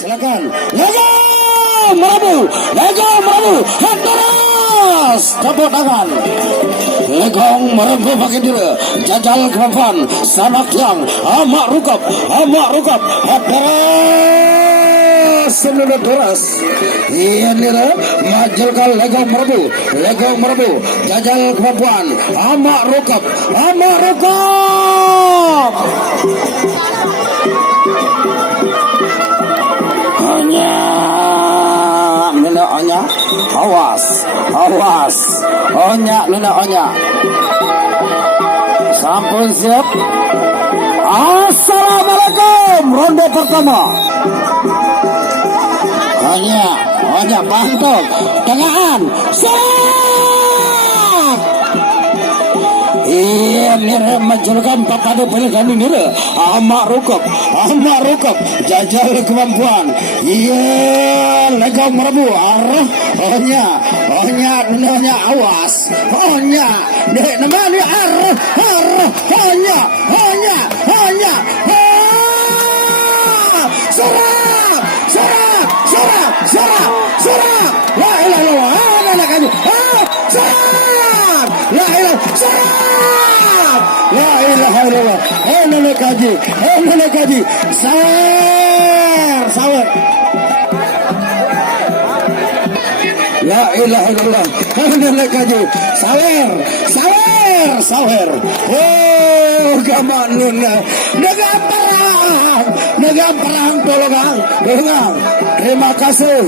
silakan. Legong Merabu, terus tepuk tangan. Legong Merabu pakai diri, jajal kemampuan, sanak yang amak rukap, terus sebelum terus. Iya nira, majulkan Legong Merabu, jajal kemampuan, amak rukap. Onya, awas, onya, sampun siap. Assalamualaikum, ronde pertama. Onya, bantu, tengahan, siap. Iya nira menjulkan papadu pilihan nira, amak rukap, jajal kemampuan. Iya Legong Merabu, arah, onya, awas, onya, dek namanya arah, onya, serap, la ilaha illallah, la ilaha illallah, kaji, sawer. La ilaha illallah, kaji, sawer. Oh, gaman nuna, negam perang, tolongan. Terima kasih,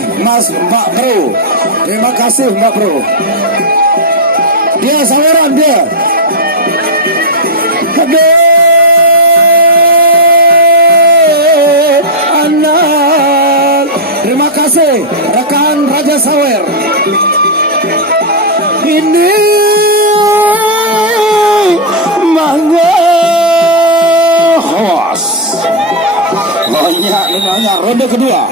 Mbak Bro. Dia saweran dia. Anak, terima kasih rekan Raja Sawer. Ini mangga hoas. Banyak ronde kedua.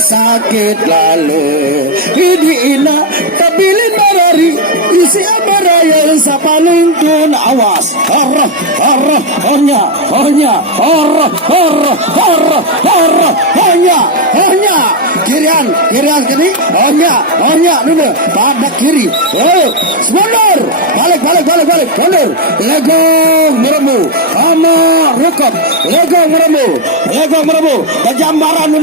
Sakit lalu ina kabilin marari isi amaraya sapaling tun awas onya kirian kini onya dulu pada kiri mundur balik mundur Legong Merabu ama rukap Legong Merabu Bajambaran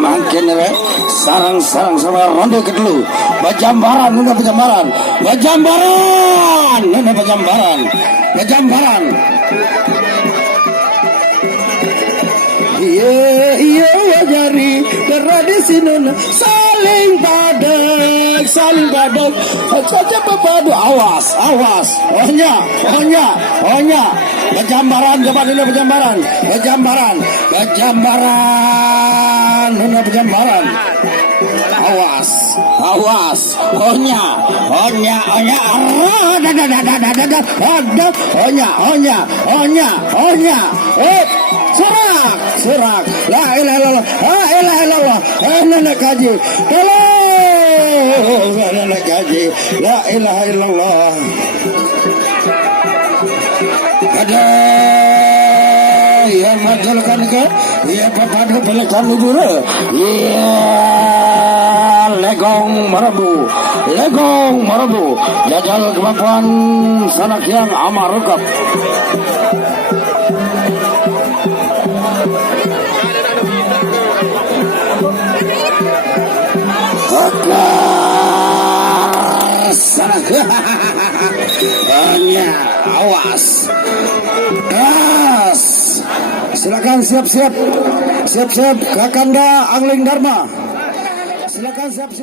makin sarang sama ronde kedua. Bajambaran. Iya jari tradisi nuna saling badak saja pepadu awas onya Bajambaran coba dulu bajambaran awas onya serak la ilaha illallah nenek kaji tolong nenek kaji la ilaha illallah ada yang majalkan ke ya papadu pelekan dulu ya Legong Merabu jajal kemampuan sanak yang amarukap hanya awas gas silakan siap Kakanda Angling Dharma silakan siap